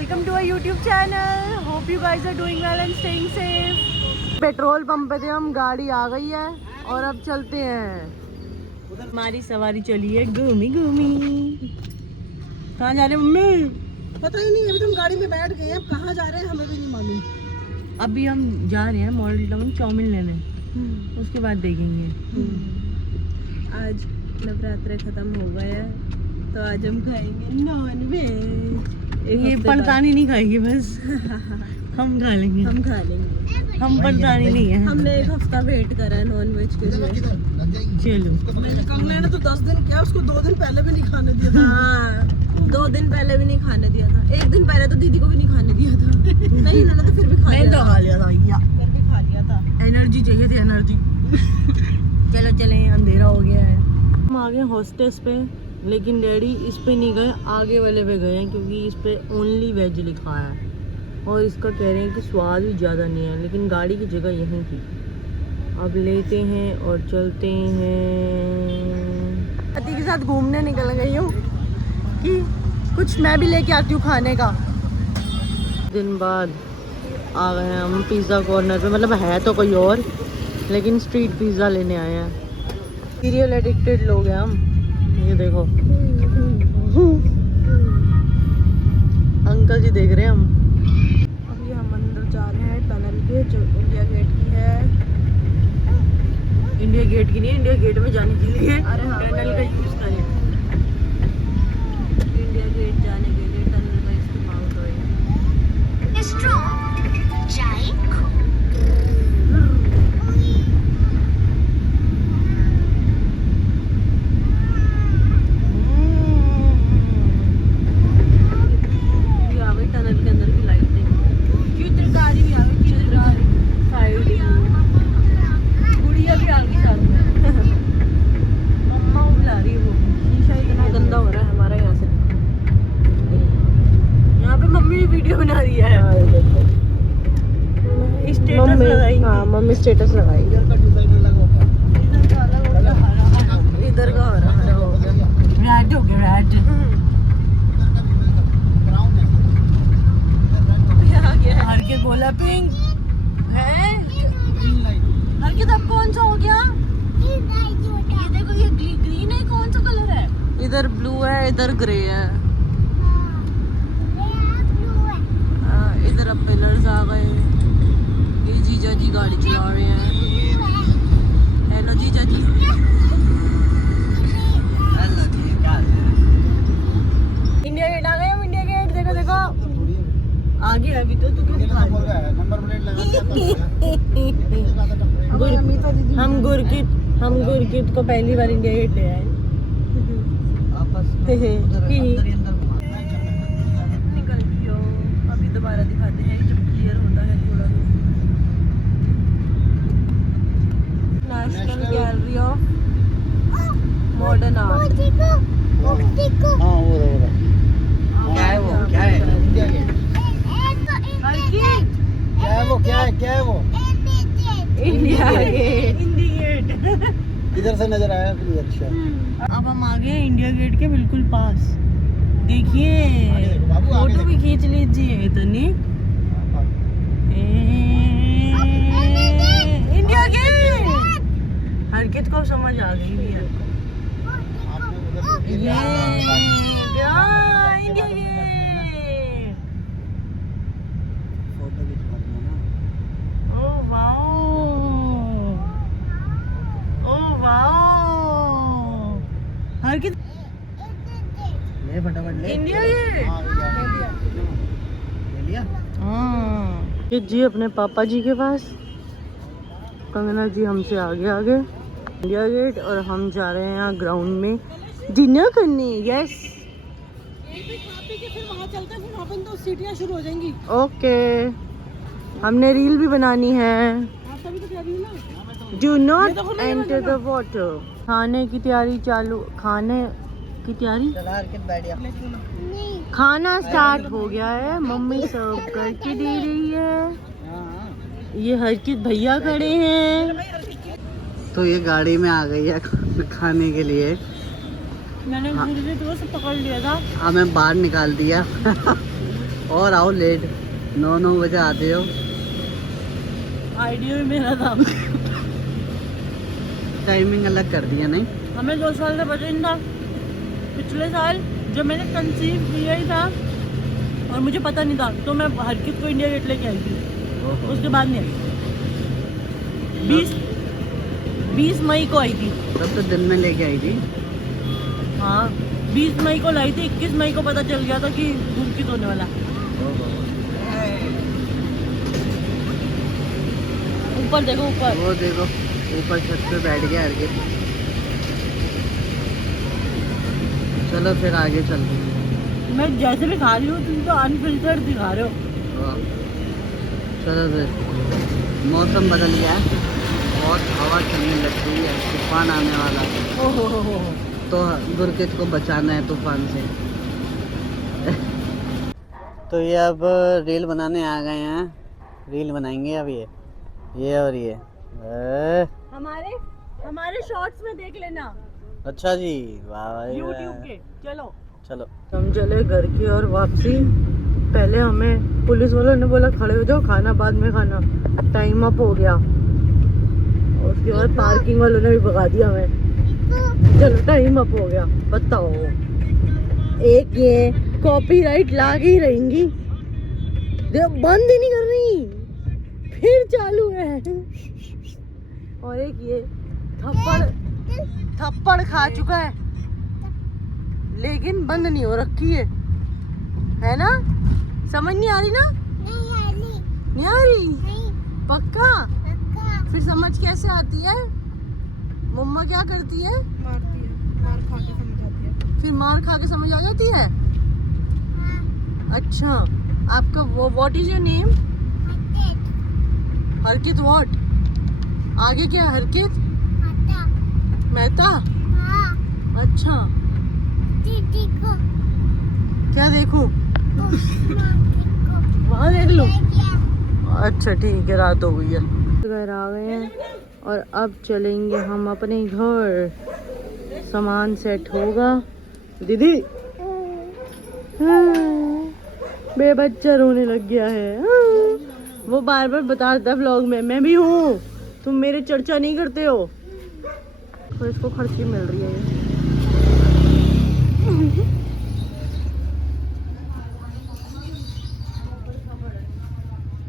welcome to our YouTube channel. Hope you guys are doing well and staying safe. Petrol pump पे थे हम, गाड़ी आ गई है और अब चलते हैं। हमारी सवारी चली है घूमी घूमी। कहाँ जा रहे हैं मम्मी? पता ही नहीं, अभी तो हम गाड़ी में बैठ गए हैं, अब कहाँ जा रहे हैं हमें भी नहीं मालूम। अभी हम जा रहे हैं मॉडल टाउन चाउमीन लेने, उसके बाद देखेंगे। आज नवरात्र खत्म हो गया तो आज हम खाएंगे नॉन वेज। ये पड़तानी नहीं खाएगी बस हम खा लेंगे। हम खा लेंगे, हम पड़तानी नहीं है। हमने एक हफ्ता वेट करा है नॉन वेज के लिए। चलो कंगना ने तो 10 दिन क्या, उसको 2 दिन पहले भी नहीं खाने दिया था। हाँ, 2 दिन पहले भी नहीं खाने दिया था। 1 दिन पहले तो दीदी को भी नहीं खाने दिया था। नहीं, उन्होंने तो फिर भी खा लिया। खा लिया था भैया, फिर भी खा लिया था। एनर्जी चाहिए थी, एनर्जी। चलो चले, अंधेरा हो गया है। हम आ गए हॉस्टेस पे, लेकिन डैडी इस पे नहीं गए, आगे वाले पे गए हैं क्योंकि इस पे ओनली वेज लिखा है और इसका कह रहे हैं कि स्वाद भी ज़्यादा नहीं है, लेकिन गाड़ी की जगह यहीं थी। अब लेते हैं और चलते हैं। पति के साथ घूमने निकल गई हूँ कि कुछ मैं भी लेके आती हूँ खाने का। दिन बाद आ गए हैं हम पिज़्ज़ा कॉर्नर पे, मतलब है तो कोई और, लेकिन स्ट्रीट पिज़्ज़ा लेने आए हैं। सीरियल एडिक्टेड लोग हैं हम। ये देखो अंकल जी देख रहे हैं हम। अभी हम अंदर जा रहे हैं टनल के, जो इंडिया गेट की है। इंडिया गेट की नहीं, इंडिया गेट में जाने के लिए अरे हाँ, टनल का यूज करें। इंडिया गेट जाने के लिए टनल का इस्तेमाल करें। टनल के अंदर की लाइटें, चित्रकारी भी आ गई, चित्रकारी साइड गुड़िया भी आ गई साथ में। मम्मा को बुला रही है वो। शीशा इतना गंदा हो रहा है हमारा यहाँ से। यहाँ पे मम्मी भी वीडियो बना रही है। स्टेटस लगाई। हाँ, मम्मी स्टेटस लगाई। इधर का हरा हरा हो गया, रेड हो गया, रेड। हर के बोला पिंक है, हर के तब कौन सा हो गया? ये देखो, ये ग्रीन है, कौन सा कलर है? इधर ब्लू है, इधर ग्रे है। इधर अब पिलर्स आ गए। ये जीजा जी गाड़ी चला रहे हैं। हेलो जीजा जी। इंडिया गेट आ गए हम। इंडिया गेट देखो देखो, आगे अभी तो तू क्यों दिखा रही है? हम गुरकीत को पहली बार इंडिया गेट ले आए। निकल पियो, अभी दोबारा दिखाते हैं जब क्लियर होता है थोड़ा। National Gallery of Modern Art. क्या है वो? क्या है? क्या है वो? India Gate. इधर से नजर आया फिर। अच्छा, अब हम आ गए इंडिया गेट के बिल्कुल पास। देखिए, फोटो भी खींच लीजिए। इतनी इंडिया गेट हरकत को समझ आ गई है। ये India Gate. Oh wow, oh wow, हरकत ले फटाफट ले। India Gate. ले लिया। हाँ, ये जी अपने पापा जी के पास, कंगना जी हमसे आगे आगे। इंडिया गेट, और हम जा रहे हैं यहाँ ग्राउंड में डिनर करने। यस, फिर वहाँ चलते हैं, फिर वहाँ पर तो सीटियाँ शुरू हो जाएंगी। ओके। हमने रील भी बनानी है। तभी तो कह रही हूँ ना। Do not enter the water. खाने की तैयारी चालू, खाने की तैयारी, चला हरकत बैठ गया। खाना स्टार्ट हो गया है। मम्मी सर्व करके दे रही है। ये हरकत भैया खड़े हैं। तो ये गाड़ी में आ गई है खाने के लिए। मैंने गुरु से पकड़ लिया था। हमें बाहर निकाल दिया। और आओ लेट, 9 बजे आते हो। आइडिया में मेरा था। टाइमिंग अलग कर दिया नहीं। हमें 2 साल से पता नहीं था। पिछले साल जब मैंने कंसीव किया ही था और मुझे पता नहीं था, तो मैं हरकित को इंडिया गेट लेके आई थी। उसके बाद नहीं आई। 20 मई को आई थी। तब तो दिन में लेके आई थी। हाँ 20 मई को लाई थी। 21 मई को पता चल गया था कि गुरकित होने वाला। ऊपर देखो, ऊपर वो देखो, ऊपर छत पे बैठ गया हरकित। चलो फिर आगे चलते हैं। मैं जैसे भी खा रही हूँ, तुम तो अनफिल्टर्ड दिखा रहे हो। चलो फिर, मौसम बदल गया है, बहुत हवा चलने लग गई है, तूफान आने वाला है। ओहो तो गुरकित को बचाना है तूफान से। तो ये अब रील बनाने आ गए हैं। रील बनाएंगे अब ये और ये। हमारे शॉर्ट्स में देख लेना। अच्छा जी, वाह भाई YouTube के। चलो चलो। हम चले घर की और वापसी। पहले हमें पुलिस वालों ने बोला खड़े हो जाओ, खाना बाद में खाना। टाइम अप हो गया। और उसके बाद पार्किंग वालों ने भी भगा दिया हमें। चलो टाइम अप हो गया। बताओ, एक ये कॉपीराइट लाग ही रहेंगी, बंद ही नहीं कर रही, फिर चालू है। और एक ये थप्पड़ खा चुका है, लेकिन बंद नहीं हो रखी है ना? समझ नहीं आ रही ना? नहीं आ रही? पक्का? फिर समझ कैसे आती है? मम्मा क्या करती है? मारती है, मार खा के समझ आती है। फिर मार खा के समझ आ जाती है। अच्छा, आपका वो what is your name? Harkit what? आगे क्या हरकित? मेहता। अच्छा, क्या देखूं? वहाँ देख लूं? अच्छा ठीक है, रात हो गई है। घर आ गए हैं और अब चलेंगे हम अपने घर। सामान सेट होगा। दीदी मेरा बच्चा रोने लग गया है। वो बार बार बताता व्लॉग में, मैं भी हूँ, तुम मेरे चर्चा नहीं करते हो। तो इसको खर्ची मिल रही है।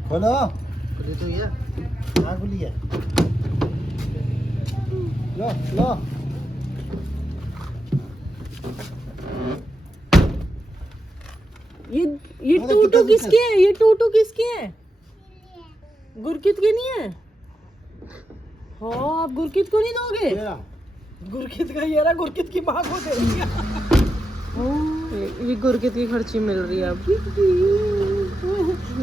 खोलो। खुली तो ये हाँ खुली है। लो लो। ये टूटू किसके है? ये टूटू किसके है? गुरकित के नहीं है? हाँ, आप गुरकित को नहीं दोगे? तेरा। गुरकित का ये रहा, गुरकित की माँ को दे दिया। ये गुरकित की खर्ची मिल रही है अब।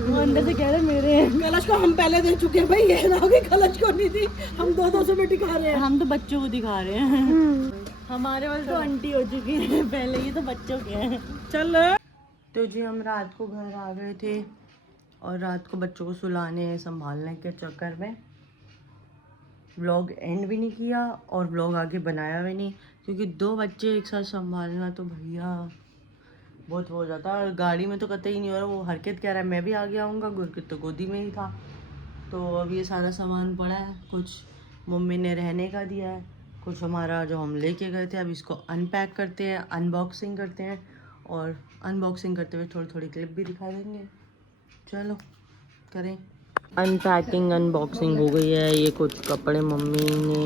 वो अंदर से कह रहे मेरे हैं। कलश को हम पहले दे चुके हैं भाई, ये ना कि कलश को नहीं दी। हम 200 में दिखा रहे हैं। हम तो बच्चों को दिखा रहे हैं। हमारे वाले तो आंटी हो चुकी है पहले, ये तो बच्चों के हैं। चल तो जी हम रात को घर आ गए थे और रात को बच्चों को सुलाने संभालने के चक्कर में व्लॉग एंड भी नहीं किया और व्लॉग आगे बनाया भी नहीं, क्योंकि 2 बच्चे एक साथ संभालना तो भैया बहुत हो जाता है। और गाड़ी में तो कतई ही नहीं हो रहा। वो हरकत कह रहा है मैं भी आगे आऊँगा, गुरकित तो गोदी में ही था। तो अब ये सारा सामान पड़ा है, कुछ मम्मी ने रहने का दिया है, कुछ हमारा जो हम लेके गए थे। अब इसको अनपैक करते हैं, अनबॉक्सिंग करते हैं और अनबॉक्सिंग करते हुए थोड़ी थोड़ी क्लिप भी दिखा देंगे। चलो करें। अनपैकिंग अनबॉक्सिंग हो गई है। ये कुछ कपड़े मम्मी ने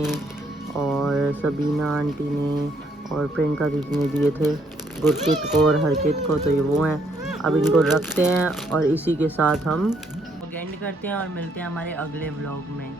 और सबीना आंटी ने और प्रियंका दीदी ने दिए थे गुरकित को और हरकित को, तो ये वो हैं। अब इनको रखते हैं और इसी के साथ हम एंड करते हैं और मिलते हैं हमारे अगले व्लॉग में।